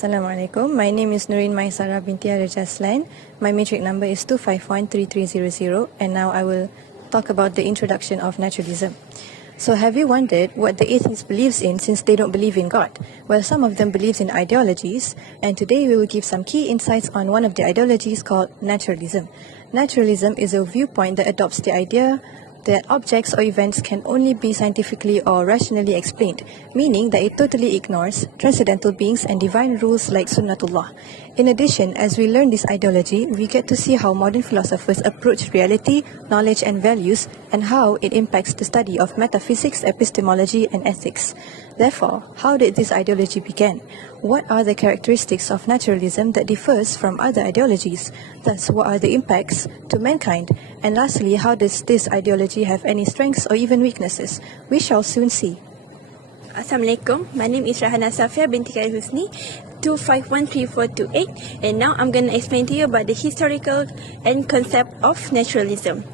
Assalamualaikum. My name is Nurin Maisarah Binti Jaslan. My matric number is 2513300, and now I will talk about the introduction of naturalism. So have you wondered what the atheist believes in since they don't believe in God? Well, some of them believes in ideologies, and today we will give some key insights on one of the ideologies called naturalism. Naturalism is a viewpoint that adopts the idea that objects or events can only be scientifically or rationally explained, meaning that it totally ignores transcendental beings and divine rules like Sunnatullah. In addition, as we learn this ideology, we get to see how modern philosophers approach reality, knowledge and values, and how it impacts the study of metaphysics, epistemology and ethics. Therefore, how did this ideology begin? What are the characteristics of naturalism that differs from other ideologies? Thus, what are the impacts to mankind? And lastly, how does this ideology have any strengths or even weaknesses? We shall soon see. Assalamualaikum. My name is Raihana Safia Binti Husni, 2513428, and now I'm going to explain to you about the historical and concept of naturalism.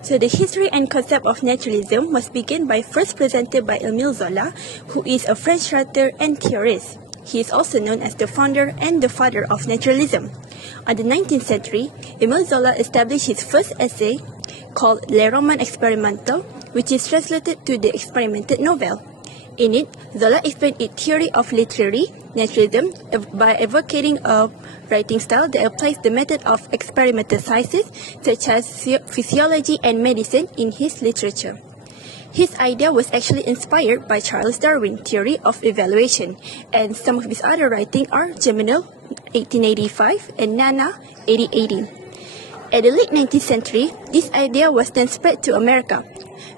So the history and concept of naturalism was begun by first presented by Émile Zola, who is a French writer and theorist. He is also known as the founder and the father of naturalism. On the 19th century, Émile Zola established his first essay called Le Roman Expérimental, which is translated to the experimented novel. In it, Zola explained its theory of literary naturalism by advocating a writing style that applies the method of experimental sciences such as physiology and medicine in his literature. His idea was actually inspired by Charles Darwin's theory of evaluation, and some of his other writings are Germinal, 1885, and Nana, 1880. At the late 19th century, this idea was then spread to America.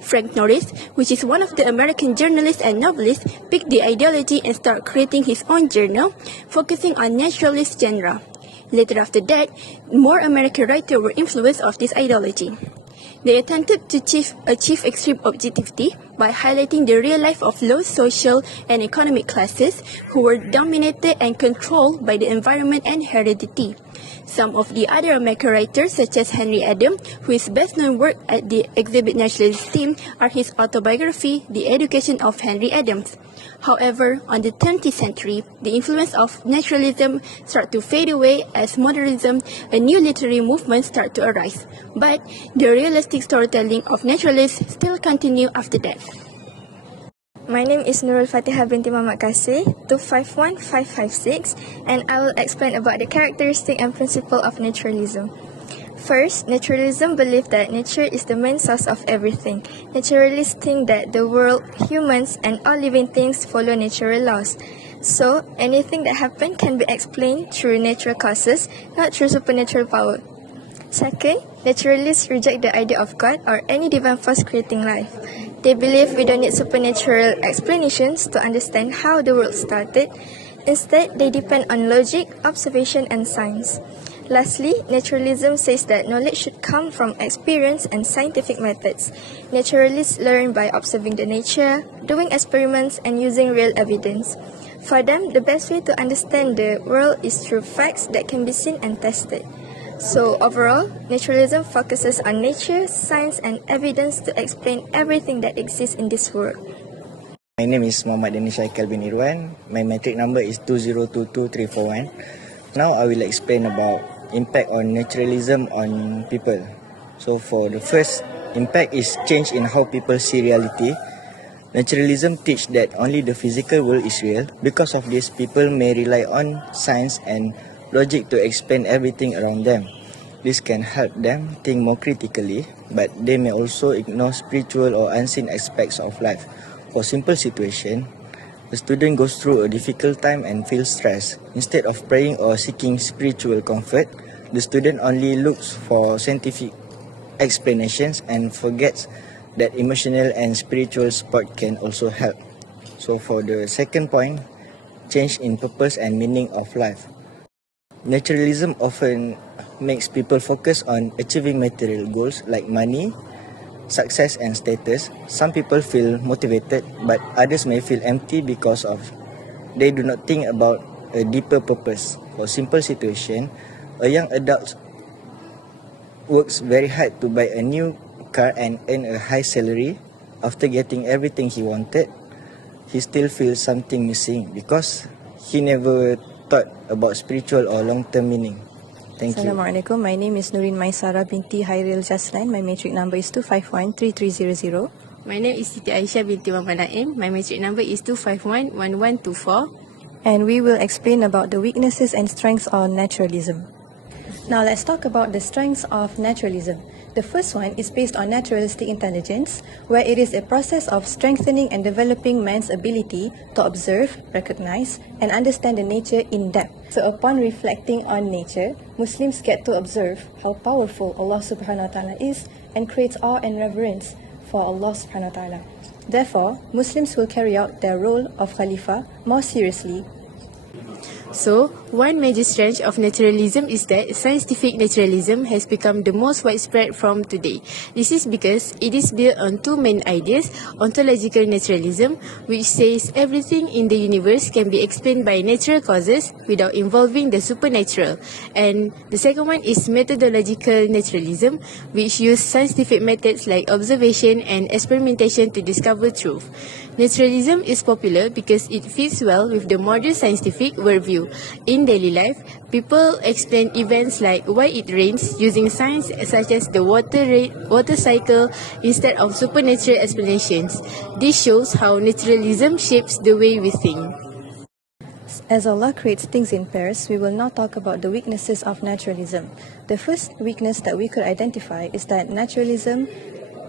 Frank Norris, which is one of the American journalists and novelists, picked the ideology and started creating his own journal, focusing on naturalist genre. Later after that, more American writers were influenced of this ideology. They attempted to achieve extreme objectivity by highlighting the real life of low social and economic classes who were dominated and controlled by the environment and heredity. Some of the other American writers, such as Henry Adams, whose best-known work at the exhibit Naturalism theme are his autobiography, The Education of Henry Adams. However, on the 20th century, the influence of naturalism started to fade away as modernism, a new literary movement, started to arise. But the realistic storytelling of naturalists still continue after that. My name is Nurul Fatihah Binti Mohammad Kaseh, 251556, and I will explain about the characteristic and principle of naturalism. First, naturalism believes that nature is the main source of everything. Naturalists think that the world, humans, and all living things follow natural laws. So, anything that happens can be explained through natural causes, not through supernatural power. Second, naturalists reject the idea of God or any divine force creating life. They believe we don't need supernatural explanations to understand how the world started. Instead, they depend on logic, observation, and science. Lastly, naturalism says that knowledge should come from experience and scientific methods. Naturalists learn by observing the nature, doing experiments, and using real evidence. For them, the best way to understand the world is through facts that can be seen and tested. So overall, naturalism focuses on nature, science, and evidence to explain everything that exists in this world. My name is Mohammad Danish Haiqal bin Irwan. My matric number is 2022341. Now I will explain about impact on naturalism on people. So for the first impact is change in how people see reality. Naturalism teach that only the physical world is real. Because of this, people may rely on science and logic to explain everything around them. This can help them think more critically, but they may also ignore spiritual or unseen aspects of life. For simple situation, the student goes through a difficult time and feels stressed. Instead of praying or seeking spiritual comfort, the student only looks for scientific explanations and forgets that emotional and spiritual support can also help. So for the second point, change in purpose and meaning of life. Naturalism often makes people focus on achieving material goals like money, success and status. Some people feel motivated, but others may feel empty because of they do not think about a deeper purpose. For simple situation, a young adult works very hard to buy a new car and earn a high salary. After getting everything he wanted, he still feels something missing because he never thought about spiritual or long-term meaning. Thank you. Assalamualaikum. My name is Nurin Maisarah binti Hairil Jaslan. My matric number is 2513300. My name is Siti Aisyah binti Mohammad Naim. My matric number is 2511124. And we will explain about the weaknesses and strengths of naturalism. Now let's talk about the strengths of naturalism. The first one is based on naturalistic intelligence, where it is a process of strengthening and developing man's ability to observe, recognize, and understand the nature in depth. So upon reflecting on nature, Muslims get to observe how powerful Allah subhanahu wa ta'ala is and creates awe and reverence for Allah subhanahu wa ta'ala. Therefore, Muslims will carry out their role of Khalifa more seriously. So, one major strength of naturalism is that scientific naturalism has become the most widespread from today. This is because it is built on two main ideas: ontological naturalism, which says everything in the universe can be explained by natural causes without involving the supernatural. And the second one is methodological naturalism, which uses scientific methods like observation and experimentation to discover truth. Naturalism is popular because it fits well with the modern scientific worldview. In daily life, people explain events like why it rains using science such as the water cycle instead of supernatural explanations. This shows how naturalism shapes the way we think. As Allah creates things in pairs, we will now talk about the weaknesses of naturalism. The first weakness that we could identify is that naturalism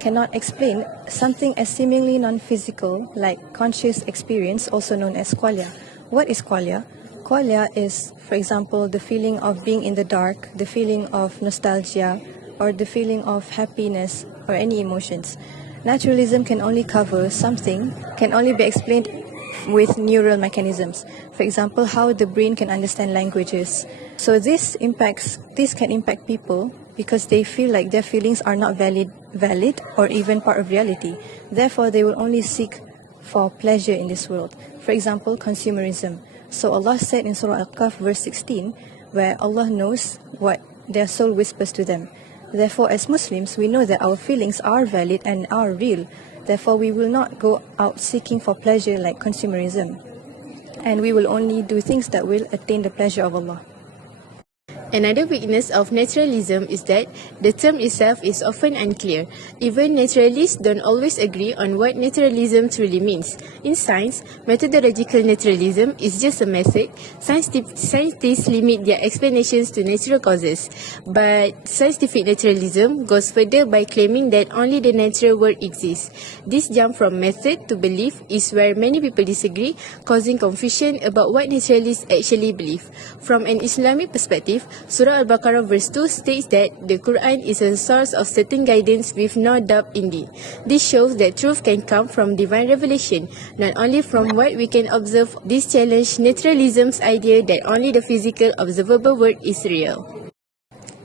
cannot explain something as seemingly non-physical like conscious experience, also known as qualia. What is qualia? Qualia is, for example, the feeling of being in the dark, the feeling of nostalgia, or the feeling of happiness, or any emotions. Naturalism can only cover something, can only be explained with neural mechanisms. For example, how the brain can understand languages. So this can impact people because they feel like their feelings are not valid or even part of reality. Therefore, they will only seek for pleasure in this world. For example, consumerism. So Allah said in Surah Al-Kahf verse 16, where Allah knows what their soul whispers to them. Therefore, as Muslims, we know that our feelings are valid and are real. Therefore, we will not go out seeking for pleasure like consumerism. And we will only do things that will attain the pleasure of Allah. Another weakness of naturalism is that the term itself is often unclear. Even naturalists don't always agree on what naturalism truly means. In science, methodological naturalism is just a method. Scientists limit their explanations to natural causes. But scientific naturalism goes further by claiming that only the natural world exists. This jump from method to belief is where many people disagree, causing confusion about what naturalists actually believe. From an Islamic perspective, Surah Al-Baqarah verse 2 states that the Quran is a source of certain guidance with no doubt indeed. This shows that truth can come from divine revelation, not only from what we can observe. This challenges naturalism's idea that only the physical observable world is real.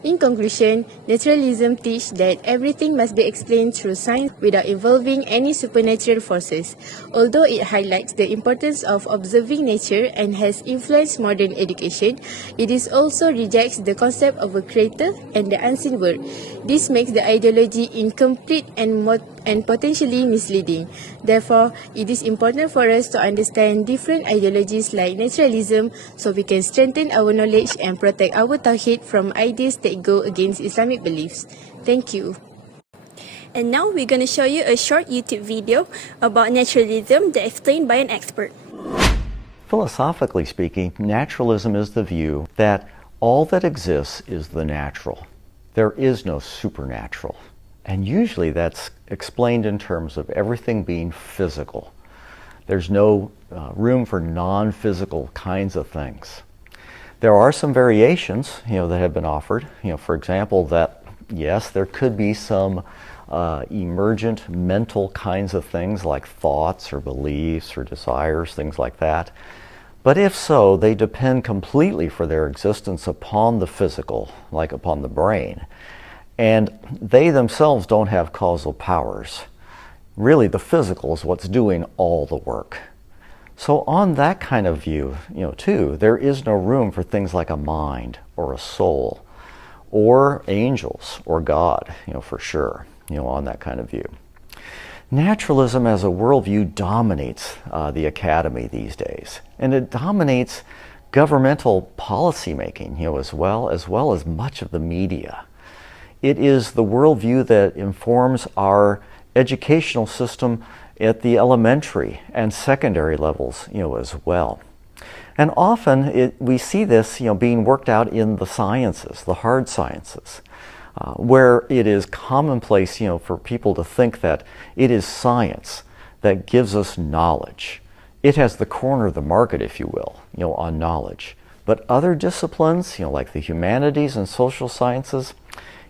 In conclusion, naturalism teaches that everything must be explained through science without involving any supernatural forces. Although it highlights the importance of observing nature and has influenced modern education, it is also rejects the concept of a creator and the unseen world. This makes the ideology incomplete and potentially misleading. Therefore, it is important for us to understand different ideologies like naturalism so we can strengthen our knowledge and protect our tawhid from ideas that go against Islamic beliefs. Thank you. And now we're going to show you a short YouTube video about naturalism that explained by an expert. Philosophically speaking, naturalism is the view that all that exists is the natural. There is no supernatural. And usually that's explained in terms of everything being physical. There's no room for non-physical kinds of things. There are some variations, that have been offered. For example, that yes, there could be some emergent mental kinds of things like thoughts or beliefs or desires, things like that. But if so, they depend completely for their existence upon the physical, like upon the brain. And they themselves don't have causal powers. Really, the physical is what's doing all the work. So on that kind of view, too, there is no room for things like a mind or a soul or angels or God, for sure, on that kind of view. Naturalism as a worldview dominates the academy these days. And it dominates governmental policy making, as well as much of the media. It is the worldview that informs our educational system at the elementary and secondary levels, as well. And often we see this, being worked out in the sciences, the hard sciences, where it is commonplace, for people to think that it is science that gives us knowledge. It has the corner of the market, if you will, on knowledge. But other disciplines, like the humanities and social sciences,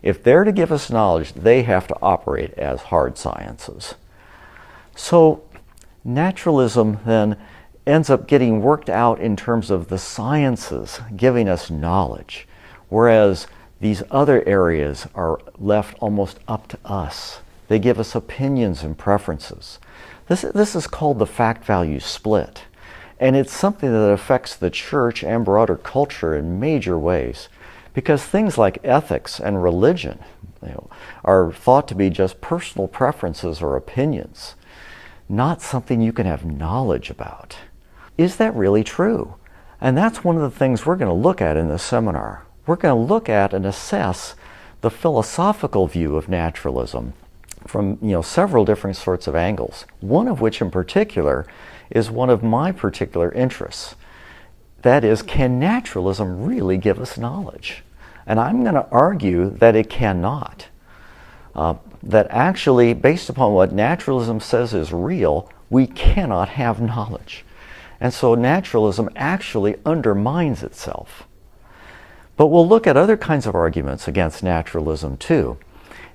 if they're to give us knowledge, they have to operate as hard sciences. So naturalism then ends up getting worked out in terms of the sciences giving us knowledge, whereas these other areas are left almost up to us. They give us opinions and preferences. This is called the fact-value split, and it's something that affects the church and broader culture in major ways, because things like ethics and religion, are thought to be just personal preferences or opinions, not something you can have knowledge about. Is that really true? And that's one of the things we're going to look at in this seminar. We're going to look at and assess the philosophical view of naturalism from several different sorts of angles, one of which in particular is one of my particular interests. That is, can naturalism really give us knowledge? And I'm going to argue that it cannot. That actually, based upon what naturalism says is real, we cannot have knowledge. And so naturalism actually undermines itself. But we'll look at other kinds of arguments against naturalism too.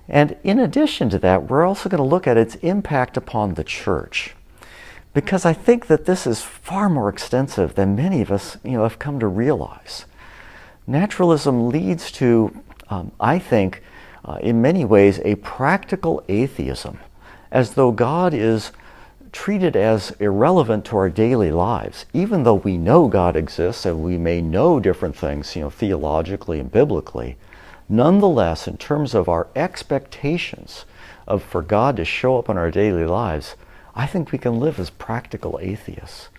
And in addition to that, we're also going to look at its impact upon the church. Because I think that this is far more extensive than many of us have come to realize. Naturalism leads to, I think, in many ways, a practical atheism, as though God is treated as irrelevant to our daily lives, even though we know God exists and we may know different things, theologically and biblically. Nonetheless, in terms of our expectations for God to show up in our daily lives, I think we can live as practical atheists.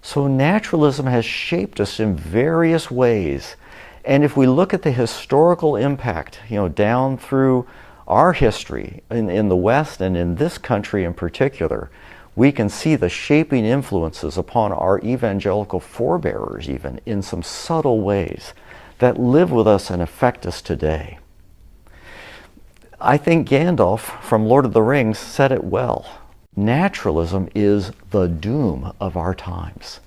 So naturalism has shaped us in various ways. And if we look at the historical impact, down through our history in the West and in this country in particular, we can see the shaping influences upon our evangelical forebearers even in some subtle ways that live with us and affect us today. I think Gandalf from Lord of the Rings said it well. Naturalism is the doom of our times.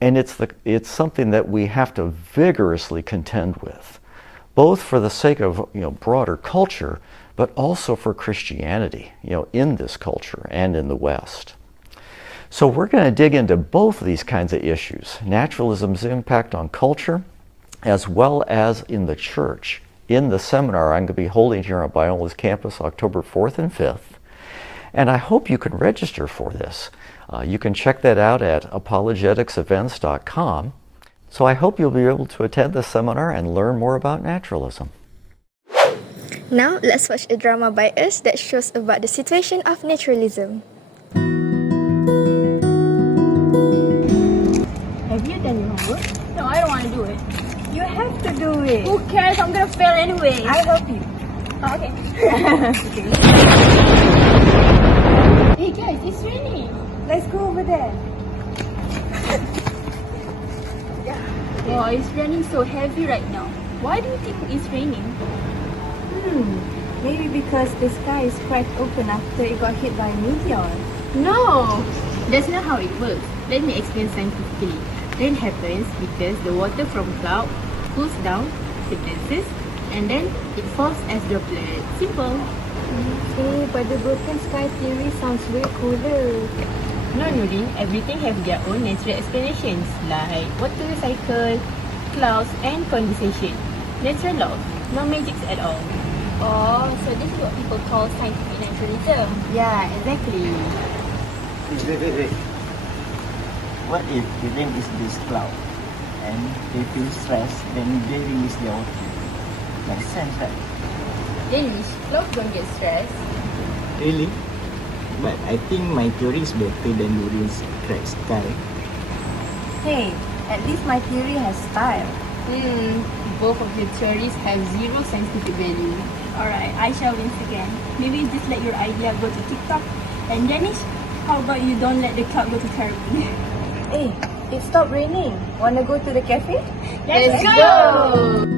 And it's something that we have to vigorously contend with, both for the sake of broader culture, but also for Christianity, in this culture and in the West. So we're going to dig into both of these kinds of issues, naturalism's impact on culture, as well as in the church, in the seminar I'm going to be holding here on Biola's campus October 4th and 5th. And I hope you can register for this. You can check that out at apologeticsevents.com. So I hope you'll be able to attend the seminar and learn more about naturalism. Now, let's watch a drama by us that shows about the situation of naturalism. Have you done your homework? No, I don't want to do it. You have to do it. Who cares? I'm gonna fail anyway. I help you. Oh, okay. Hey guys, it's raining. Let's go over there. Oh, it's raining so heavy right now. Why do you think it's raining? Maybe because the sky is cracked open after it got hit by a meteor. No, that's not how it works. Let me explain scientifically. Rain happens because the water from cloud cools down, condenses, and then it falls as droplets. Simple. Okay, but the broken sky theory sounds way cooler. No, Nurin, everything has their own natural explanations, like water cycle, clouds, and condensation. Natural laws, no magics at all. Oh, so this is what people call scientific naturalism. Yeah, exactly. Wait. What if the rain is this cloud and they feel stressed, then they release their water? Makes sense, right? Danish, clouds don't get stressed. Really? But I think my theory is better than Nurin's cracked sky. Hey, At least my theory has style. Both of your theories have zero scientific value. Alright, Aisyah wins again. Maybe just let your idea go to TikTok. And Danish, how about you don't let the cloud go to Khairil? Hey, it stopped raining. Wanna go to the cafe? Let's go!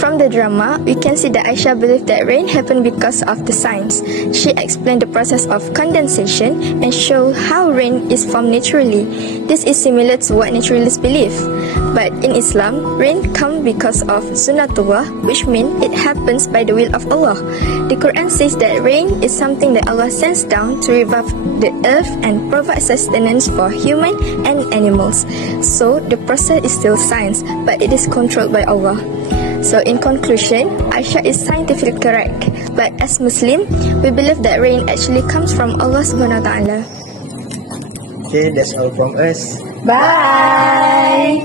From the drama, we can see that Aisyah believed that rain happened because of the science. She explained the process of condensation and showed how rain is formed naturally. This is similar to what naturalists believe. But in Islam, rain comes because of sunnatullah, which means it happens by the will of Allah. The Quran says that rain is something that Allah sends down to revive the earth and provide sustenance for human and animals. So the process is still science, but it is controlled by Allah. So in conclusion, Aisyah is scientifically correct. But as Muslim, we believe that rain actually comes from Allah Subhanahu Wa Taala. Okay, that's all from us. Bye!